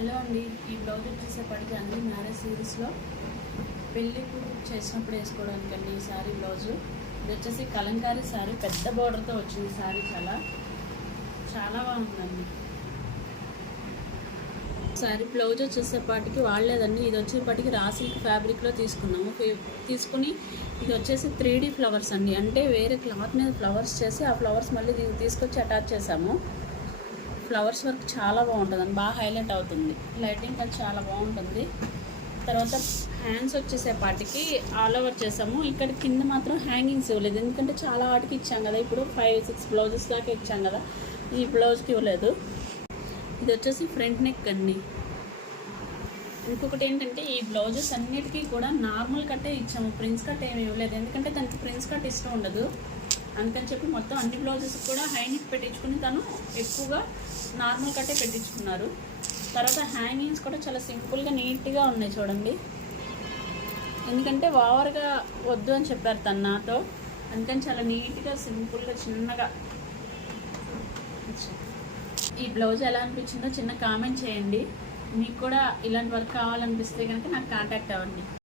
Hello అండి, ఈ blouse వచ్చేసేపటికి అన్ని మ్యారేజ్ సిరీస్లో పెళ్ళి చేసినప్పుడు వేసుకోవడానికి అండి ఈ శారీ బ్లౌజు. ఇది వచ్చేసి కలంకారీ శారీ, పెద్ద బోర్డర్తో వచ్చింది శారీ. చాలా చాలా బాగుందండి శారీ. బ్లౌజ్ వచ్చేసేపటికి వాడలేదండి, ఇది వచ్చేపటికి రా సిల్క్ ఫ్యాబ్రిక్లో తీసుకున్నాము. తీసుకుని ఇది వచ్చేసి 3D ఫ్లవర్స్ అండి, అంటే వేరే క్లాత్ మీద ఫ్లవర్స్ చేసి ఆ ఫ్లవర్స్ మళ్ళీ తీసుకొచ్చి అటాచ్ చేసాము. ఫ్లవర్స్ వర్క్ చాలా బాగుంటుందండి, బాగా హైలైట్ అవుతుంది. లైటింగ్ అది చాలా బాగుంటుంది. తర్వాత హ్యాండ్స్ వచ్చేసేపాటికి ఆల్ ఓవర్ చేసాము. ఇక్కడ కింద మాత్రం హ్యాంగింగ్స్ ఇవ్వలేదు, ఎందుకంటే చాలా వాటికి ఇచ్చాం కదా, ఇప్పుడు 5-6 బ్లౌజెస్ దాకా ఇచ్చాం కదా, ఈ బ్లౌజ్కి ఇవ్వలేదు. ఇది వచ్చేసి ఫ్రంట్ నెక్ అండి. ఇంకొకటి ఏంటంటే ఈ బ్లౌజెస్ అన్నిటికీ కూడా నార్మల్ కట్టే ఇచ్చాము, ప్రిన్స్ కట్ ఏమి ఇవ్వలేదు, ఎందుకంటే తనకి ప్రిన్స్ కట్ ఇష్టం ఉండదు. అందుకని చెప్పి మొత్తం అన్ని బ్లౌజెస్ కూడా హై నెక్ పెట్టించుకుని తను ఎక్కువగా నార్మల్ కట్టే పెట్టించుకున్నారు. తర్వాత హ్యాంగింగ్స్ కూడా చాలా సింపుల్గా నీట్గా ఉన్నాయి చూడండి, ఎందుకంటే ఓవర్గా వద్దు అని చెప్పారు తను నాతో. అందుకని చాలా నీట్గా సింపుల్గా చిన్నగా. ఈ బ్లౌజ్ ఎలా అనిపించిందో చిన్న కామెంట్ చేయండి. మీకు కూడా ఇలాంటి వర్క్ కావాలనిపిస్తే కనుక నాకు కాంటాక్ట్ అవ్వండి.